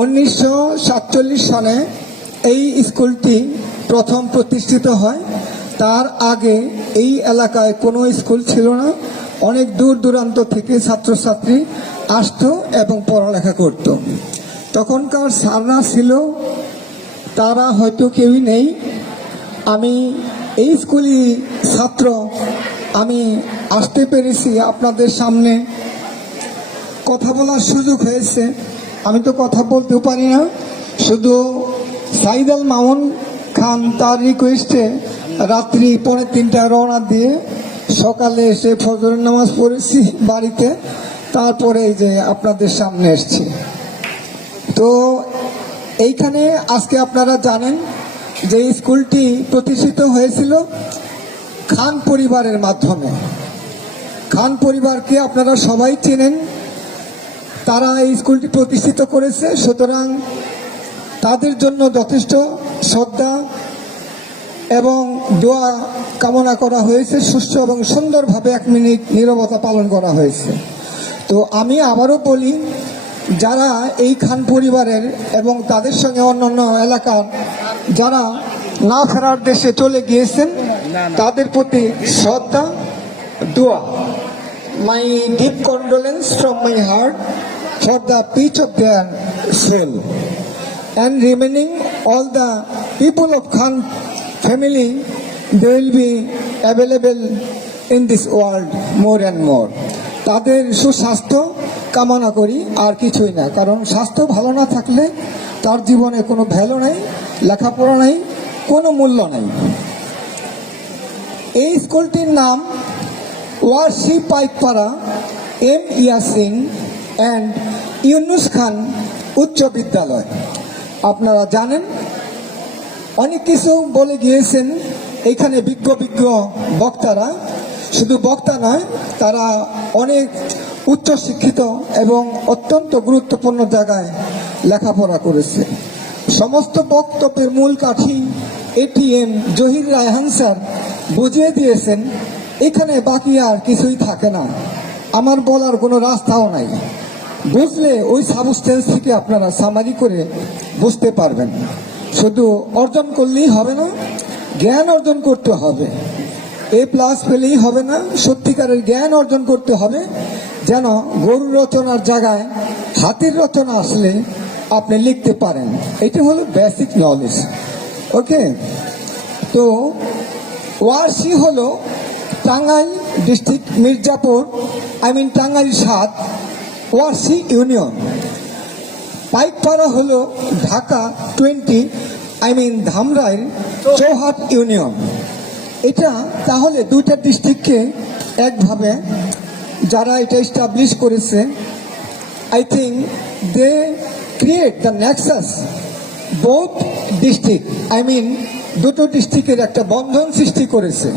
1947 সালে এই স্কুলটি প্রথম প্রতিষ্ঠিত হয়। তার আগে এই এলাকায় কোনো স্কুল ছিল না। অনেক দূর দূরান্ত থেকে ছাত্রছাত্রী আসতো এবং পড়ালেখা করত। তখনকার স্যাররা ছিল, তারা হয়তো কেউই নেই। আমি এই স্কুলই ছাত্র, আমি আসতে পেরেছি, আপনাদের সামনে কথা বলার সুযোগ হয়েছে। আমি তো কথা বলতেও পারি না, শুধু সাইদ আল মামুন খান তার রিকোয়েস্টে রাত্রি 2:30টায় রওনা দিয়ে সকালে এসে ফজরের নামাজ পড়েছি বাড়িতে, তারপরে এই যে আপনাদের সামনে এসছি। তো এইখানে আজকে আপনারা জানেন যে স্কুলটি প্রতিষ্ঠিত হয়েছিল খান পরিবারের মাধ্যমে। খান পরিবারকে আপনারা সবাই চেনেন, তারা এই স্কুলটি প্রতিষ্ঠিত করেছে। সুতরাং তাদের জন্য যথেষ্ট শ্রদ্ধা এবং দোয়া কামনা করা হয়েছে। সুস্থ এবং সুন্দরভাবে 1 মিনিট নীরবতা পালন করা হয়েছে। তো আমি আবারও বলি, যারা এই খান পরিবারের এবং তাদের সঙ্গে অন্যান্য এলাকার যারা না ফেরার দেশে চলে গিয়েছেন, তাদের প্রতি শ্রদ্ধা, দোয়া। My deep condolence from my heart for the peace of their soul, and remaining all the people of Khan family, they will be available in this world more and more. তাদের সুস্বাস্থ্য কামনা করি, আর কিছুই না। কারণ স্বাস্থ্য ভালো না থাকলে তার জীবনে কোনো ভ্যালু নাই, লেখাপড়া নাই, কোনো মূল্য নাই। এই স্কুলটির নাম ওয়ারসি পাইকপাড়া এম ইয়াসিন অ্যান্ড ইউনুস খান উচ্চ বিদ্যালয়। আপনারা জানেন, অনেক কিছু বলে গিয়েছেন এখানে বিজ্ঞ বক্তারা। শুধু বক্তা নয়, তারা অনেক উচ্চ শিক্ষিত এবং অত্যন্ত গুরুত্বপূর্ণ জায়গায় লেখাপড়া করেছে। সমস্ত বক্তব্যের মূল কাঠি এটিএম জহির রায়হান স্যার বুঝিয়ে দিয়েছেন। এখানে বাকি আর কিছুই থাকে না, আমার বলার কোনো রাস্তাও নাই। বুঝলে ওই সাবস্টেন্স থেকে আপনারা সামারি করে বুঝতে পারবেন। শুধু অর্জন করলেই হবে না, জ্ঞান অর্জন করতে হবে। A+ পেলেই হবে না, সত্যিকারের জ্ঞান অর্জন করতে হবে, যেন গরুর রচনার জায়গায় হাতির রচনা আসলে আপনি লিখতে পারেন। এটা হলো বেসিক নলেজ। ওকে, তো ওয়ারসি হলো টাঙ্গাইল ডিস্ট্রিক্ট, মির্জাপুর, টাঙ্গাইল 7 ওয়ারসি ইউনিয়ন। পাইকপাড়া হলো ঢাকা 20 ধামরাইল চৌহাট ইউনিয়ন। এটা তাহলে দুইটা ডিস্ট্রিক্টকে একভাবে যারা এটা এস্টাবলিশ করেছে, I think they create the nexus both district, দুটো ডিস্ট্রিক্টের একটা বন্ধন সৃষ্টি করেছে।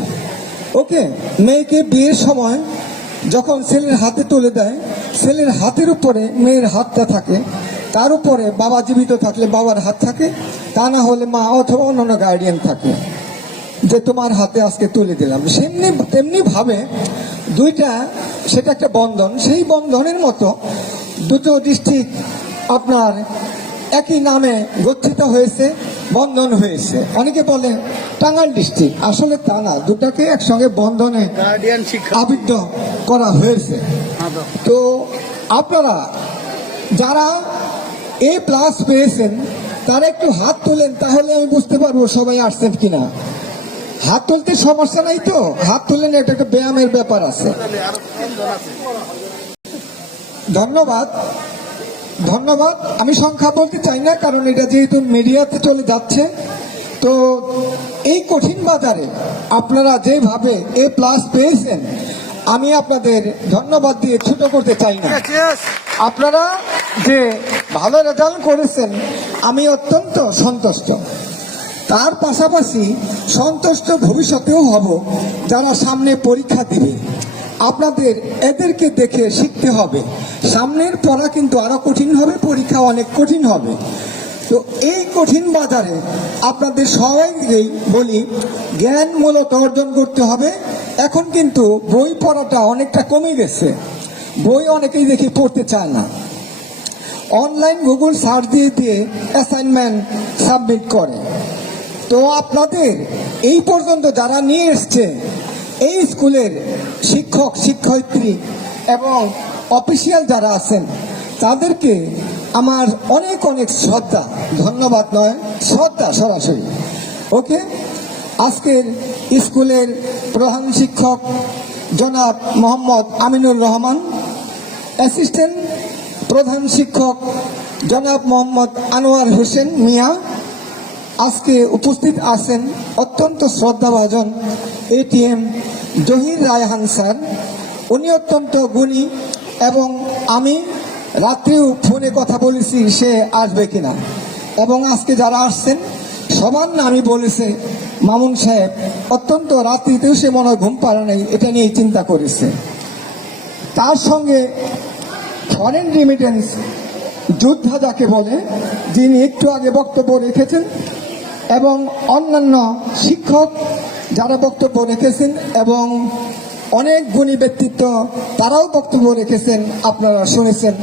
ওকে, মেয়েকে বিয়ের সময় যখন ছেলের হাতে তুলে দেয়, ছেলের হাতের উপরে মেয়ের হাতটা থাকে, তার উপরে বাবা জীবিত থাকলে বাবার হাত থাকে, তা না হলে মা অথবা অন্যান্য গার্ডিয়ান থাকে, যে তোমার হাতে আজকে তুলে দিলাম। তেমনি ভাবে দুইটা, সেটা একটা বন্ধন। সেই বন্ধনের মতো দুটো ডিস্ট্রিক্ট আপনার একই নামে গঠিত হয়েছে, বন্ধন হয়েছে। অনেকে বলে টাঙ্গাইল ডিস্ট্রিক্ট, আসলে তা না, দুটাকে একসঙ্গে বন্ধনে আবদ্ধ করা হয়েছে। তো আপনারা যারা A+ পেয়েছেন তারা একটু হাত তোলেন, তাহলে আমি বুঝতে পারবো সবাই আসছেন কিনা। হাত তুলতে সমস্যা নাই তো, হাত তুলেন, এটা একটা ব্যায়ামের ব্যাপার আছে। ধন্যবাদ। আমি সংখ্যা বলতে চাই না, কারণ এটা যেহেতু মিডিয়াতে চলে যাচ্ছে। তো এই কঠিন বাজারে আপনারা যেভাবে A+ পেয়েছেন, আমি আপনাদের ধন্যবাদ দিয়ে ছোট করতে চাই না। আপনারা যে ভালো রেজাল্ট করেছেন, আমি অত্যন্ত সন্তুষ্ট। তার পাশাপাশি সন্তুষ্ট ভবিষ্যতেও হব যারা সামনে পরীক্ষা দিবে। আপনাদের এদেরকে দেখে শিখতে হবে। সামনের পড়া কিন্তু আরো কঠিন হবে, পরীক্ষা অনেক কঠিন হবে। তো এই কঠিন বাজারে আপনাদের সবাইকেই বলি, জ্ঞান মূলত অর্জন করতে হবে। এখন কিন্তু বই পড়াটা অনেকটা কমে গেছে, বই অনেকেই দেখি পড়তে চায় না। অনলাইন গুগল সার্চ দিয়ে দিয়ে অ্যাসাইনমেন্ট সাবমিট করে। তো আপনাদের এই পর্যন্ত যারা নিয়ে এসছে এই স্কুলের শিক্ষক শিক্ষয়িত্রী এবং অফিসিয়াল যারা আছেন তাদেরকে আমার অনেক অনেক শ্রদ্ধা, ধন্যবাদ নয় শ্রদ্ধা সরাসরি। ওকে, আজকের স্কুলের প্রধান শিক্ষক জনাব মোহাম্মদ আমিনুর রহমান, অ্যাসিস্ট্যান্ট প্রধান শিক্ষক জনাব মোহাম্মদ আনোয়ার হোসেন মিয়া, আজকে উপস্থিত আছেন অত্যন্ত শ্রদ্ধাভাজন এটিএম জহির রায়হান স্যার, উনি অত্যন্ত গুণী এবং আমি রাত্রেও ফোনে কথা বলেছি সে আসবে কিনা, এবং আজকে যারা আসছেন সবার নামই বলেছে মামুন সাহেব অত্যন্ত রাত্রিতেও সে মনে হয় ঘুম পারে নাই, এটা নিয়ে চিন্তা করেছে। তার সঙ্গে ফরেন রেমিটেন্স যোদ্ধা যাকে বলে, যিনি একটু আগে বক্তব্য রেখেছেন, এবং অন্যান্য শিক্ষক যারা বক্তব্য রেখেছেন এবং অনেক গুণী ব্যক্তিত্ব তারাও বক্তব্য রেখেছেন, আপনারা শুনেছেন,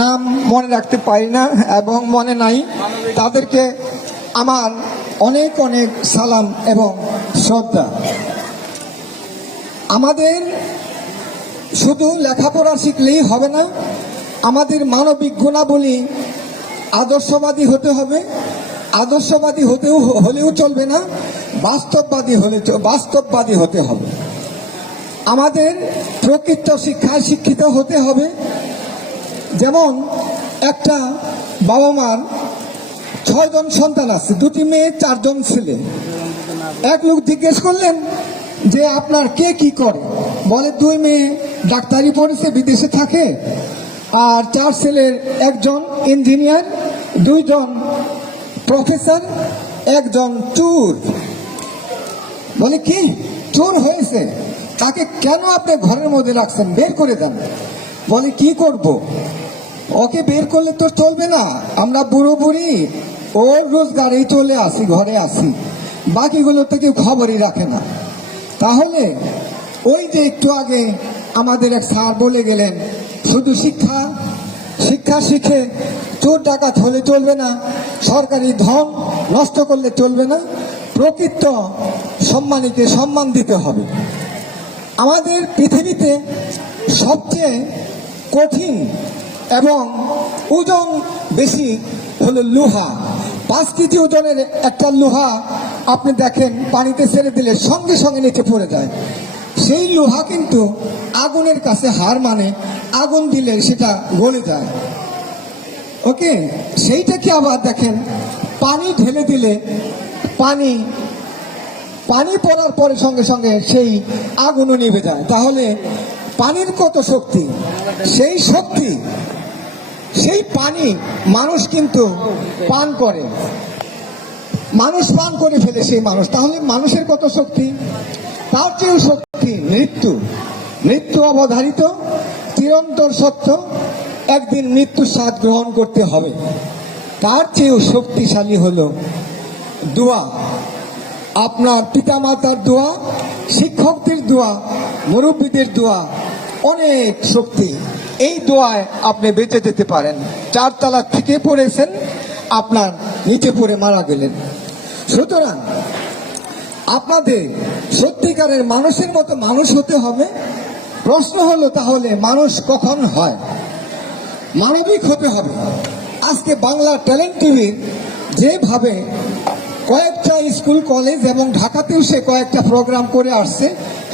নাম মনে রাখতে পারি না এবং মনে নাই, তাদেরকে আমার অনেক অনেক সালাম এবং শ্রদ্ধা। আমাদের শুধু লেখাপড়া শিখলেই হবে না, আমাদের মানবিক গুণাবলী আদর্শবাদী হতে হবে। আদর্শবাদী হলেও চলবে না, বাস্তববাদী হতে হবে। আমাদের প্রকৃত শিক্ষায় শিক্ষিত হতে হবে। যেমন একটা বাবা মার 6 জন সন্তান আছে, 2টি মেয়ে 4 জন ছেলে। এক লোক জিজ্ঞেস করলেন যে আপনার কে কি করে, বলে 2 মেয়ে ডাক্তারি পড়েছে, বিদেশে থাকে, আর 4 ছেলের 1 জন ইঞ্জিনিয়ার, 2 জন প্রফেসর, 1 জন চোর। বলে কি চোর হয়েছে, তাকে কেন আপনি ঘরের মধ্যে রাখছেন, বের করে দেন। বলে কি করব, ওকে বের করলে তো চলবে না, আমরা বুড়ো বুড়ি ওর রোজগারেই চলে আসি, ঘরে আসি, বাকিগুলো তো কেউ খবরই রাখে না। তাহলে ওই যে একটু আগে আমাদের এক স্যার বলে গেলেন, শুধু শিক্ষা শিখে চোর ডাকাত হলে চলবে না, সরকারি ধন নষ্ট করলে চলবে না, প্রকৃত সম্মানীকে সম্মান দিতে হবে। আমাদের পৃথিবীতে সবচেয়ে কঠিন এবং ওজন বেশি হলো লোহা। 5 কেজি ওজনের একটা লোহা আপনি দেখেন পানিতে ছেড়ে দিলে সঙ্গে সঙ্গে নিচে পড়ে যায়। সেই লোহা কিন্তু আগুনের কাছে হার মানে, আগুন দিলে সেটা গলে যায়। ওকে, সেইটাকে আবার দেখেন পানি ঢেলে দিলে পানি পড়ার পরে সঙ্গে সঙ্গে সেই আগুনও নিভে যায়। তাহলে পানির কত শক্তি, সেই পানি মানুষ কিন্তু পান করে, মানুষ পান করে ফেলে সেই মানুষ। তাহলে মানুষের কত শক্তি, তার চেয়েও শক্তি মৃত্যু অবধারিত, চিরন্তর সত্য, একদিন মৃত্যুর স্বাদ গ্রহণ করতে হবে। তার চেয়েও শক্তিশালী হলো দোয়া, আপনার পিতামাতার দোয়া, শিক্ষকদের দোয়া, মুরব্বীদের দোয়া, অনেক শক্তি। এই দোয়ায় আপনি বেঁচে যেতে পারেন। 4 তলা থেকে পড়েছেন, আপনার নিচে পড়ে মারা গেলেন। সুতরাং আপনাদের সত্যিকারের মানুষের মতো মানুষ হতে হবে। প্রশ্ন হলো তাহলে মানুষ কখন হয়? মানবিক হতে হবে। আজকে বাংলা ট্যালেন্ট টিভির যেভাবে কয়েকটা স্কুল কলেজ এবং ঢাকাতেও সে কয়েকটা প্রোগ্রাম করে আসছে,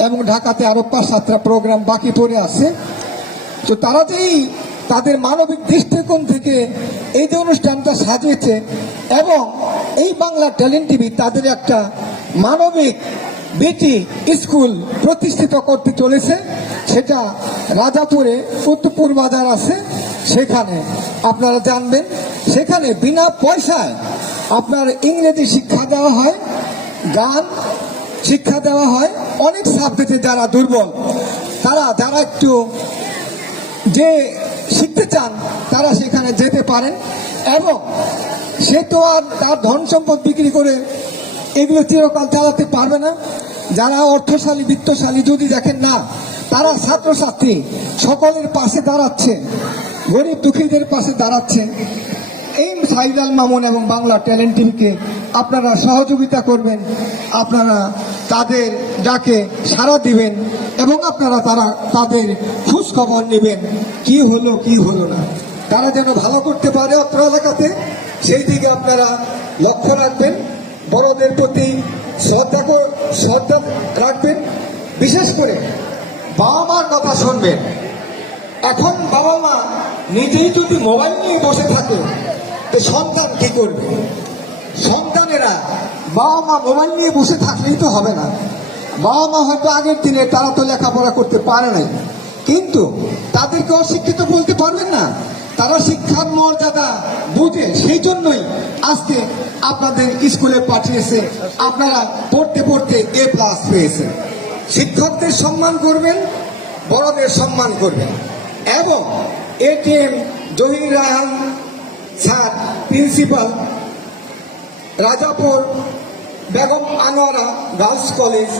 এবং ঢাকাতে আরো 5-7টা প্রোগ্রাম বাকি পড়ে আছে। তো তারা যেই তাদের মানবিক দৃষ্টিকোণ থেকে এই যে অনুষ্ঠানটা সাজিয়েছে, এবং এই বাংলা ট্যালেন্ট টিভি তাদের একটা মানবিক বেটি স্কুল প্রতিষ্ঠিত করতে চলেছে, সেটা রাজাপুরে উত্তরপুর বাজার আছে, সেখানে আপনারা জানবেন। সেখানে বিনা পয়সায় আপনার ইংরেজি শিক্ষা দেওয়া হয়, গান শিক্ষা দেওয়া হয়, অনেক সাবজেক্টে যারা দুর্বল, যারা একটু যে শিখতে চান তারা সেখানে যেতে পারেন। এবং সে তো আর তার ধন সম্পদ বিক্রি করে এগুলো চিরকাল চালাতে পারবে না। যারা অর্থশালী বিত্তশালী যদি দেখেন না, তারা ছাত্রছাত্রী সকলের পাশে দাঁড়াচ্ছে, গরিব দুঃখীদের পাশে দাঁড়াচ্ছেন। এই সাইদ আল মামুন এবং বাংলা ট্যালেন্ট টিভিকে আপনারা সহযোগিতা করবেন, আপনারা তাদের ডাকে সাড়া দিবেন এবং আপনারা তাদের খোঁজ খবর নেবেন, কি হলো কি হলো না, তারা যেন ভালো করতে পারে অত্র এলাকাতে, সেই দিকে আপনারা লক্ষ্য রাখবেন। বড়দের প্রতি শ্রদ্ধা রাখবেন, বিশেষ করে বাবা মার কথা শুনবেন। এখন বাবা মা নিজেই যদি মোবাইল নিয়ে বসে থাকে তো সন্তান কি করবে? সন্তানেরা বাবা মা মোবাইল নিয়ে বসে থাকলেই তো হবে না। বাবা মা হয়তো আগের দিনে তারা তো লেখাপড়া করতে পারে নাই, কিন্তু তাদেরকে অশিক্ষিত বলতে পারবেন না। তারা শিক্ষার মর্যাদা বুঝে, সেই জন্যই আজকে আপনাদের স্কুলে পাঠিয়েছে, আপনারা পড়তে পড়তে A+ পেয়েছেন। শিক্ষকদের সম্মান করবেন, বড়দের সম্মান করবেন। এবং ATM Zahir Raihan sir, principal, Rajapur Begum Anowara girls college,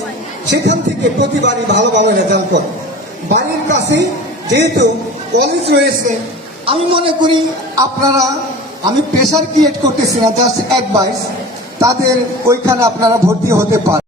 সেখান থেকে প্রতিবারই ভালোভাবে রেজাল্ট করে। বাড়ির কাছেই যেহেতু কলেজ রয়েছে, আমি মনে করি আপনারা, আমি প্রেশার ক্রিয়েট করতেছি না, জাস্ট অ্যাডভাইস, তাদের ওইখানে আপনারা ভর্তি হতে পারেন।